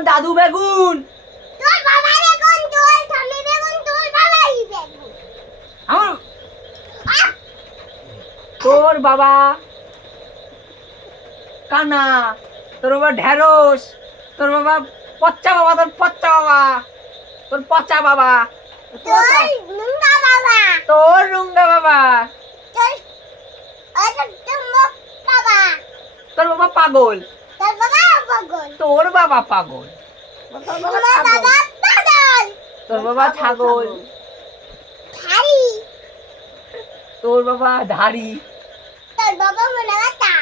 বাবার দাদু বেগুন। তোর বাবা বেগুন, তোর ঠাম্মি বেগুন, তোর বাবাই বেগুন। আমার তোর বাবা কানা, তোর বাবা ঢেঁড়স, তোর বাবা পচ্চা বাবা, তোর পচ্চা বাবা, তোর পচা বাবা, তোর নুঙ্গা বাবা, তোর রুঙ্গা বাবা, তোর মুখ বাবা, তোর বাবা পাগল, তোর বাবা পাগল, তোর বাবা পাগল, তোর বাবা পাগল, তোর বাবা ছাগল, ধাড়ি, তোর বাবা ধাড়ি, তোর বাবা মোনাগাতা,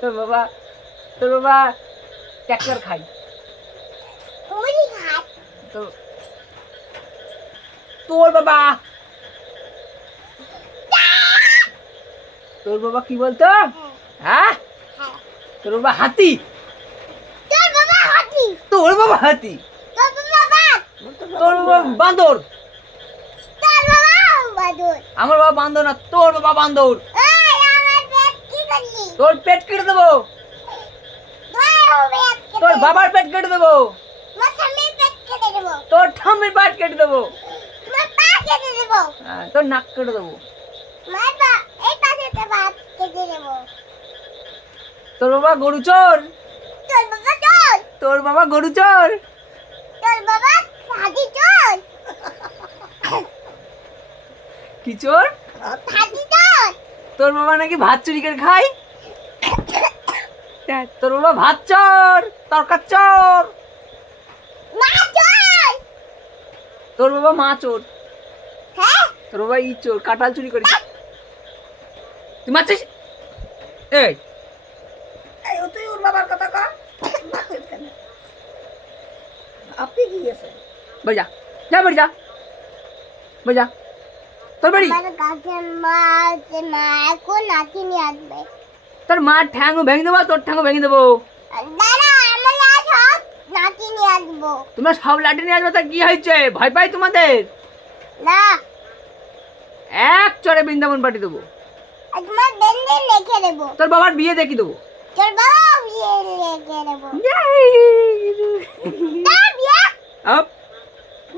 তোর বাবা ট্র্যাক্টর খাই, মুড়ি খায়, তোর বাবা কি বলতো? হ্যাঁ, তোর বাবা হাতি, তোর বাবা হাতি, তোর বাবা হাতি, তোর বাবা বাঘ, তোর বাবা বান্দর, তোর বাবা বাদুর। আমার বাবা বান্দর না, তোর বাবা বান্দর। এই আমার পেট কি করলি? তোর পেট কেটে দেবো, তোর বাবার পেট কেটে দেবো, আমার ঠাম্মির পেট কেটে দেবো, তোর ঠাম্মির পেট কেটে দেবো, আমার পা কেটে দেবো, তোর নাক কেটে দেবো, আমার পা এই পাশে তো ভাত কেটে দেবো। তোর বাবা গরু চোর, তোর বাবা চোর, তোর বাবা গরু চোর, তোর বাবা হাতি চোর, কি চোর? হাতি চোর, তোর বাবা নাকি ভাত চুরি করে খায়, তোর বাবা ভাত চোর, তরকার চোর, মা চোর। তোর বাবা মা চোর, হ্যাঁ, তোর বাবা ই চোর, কাঁঠাল চুরি করেছে। তুই মারছিস? এই ও তুই ওর বাবার কথা কা মারছিস কেন? আপনি কি গেছে? বাড়ি যা, যা বাড়ি যা, বাড়ি যা, তোর বাড়ি। আমার গাছের মা এখন নাতি নিয়ে আসবে। তোর মার ঠ্যাংও ভেঙে দেবো, তোর ঠ্যাংও ভেঙে দেবো। দাঁড়া, আমরা সব নাতি নিয়ে আসবো। তোমরা সব লাঠি নিয়ে আসবে, তা কি হয়েছে? ভয় পাই তোমাদের? না, এক চড়ে বৃন্দাবন পাঠিয়ে দেবো, আর তোমার বেন্দে রেখে দেবো। তোর বাবার বিয়ে দেখিয়ে দেবো। তোর বাবা বিয়ে রেখে দেবো। না, বিয়ে আপ,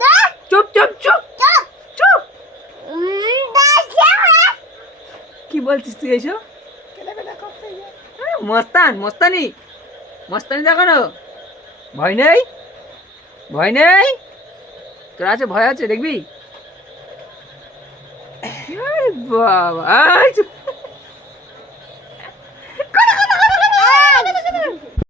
না, চুপ চুপ চুপ চুপ। চুপ। দাঁড়া, কি বলছিস তুই এসব? কেনাকাটা করছে যে। মস্তানি দেখানো। ভয় নেই, ভয় নেই, তোর আছে, ভয় আছে, দেখবি? এই বাবা, এই চুপ।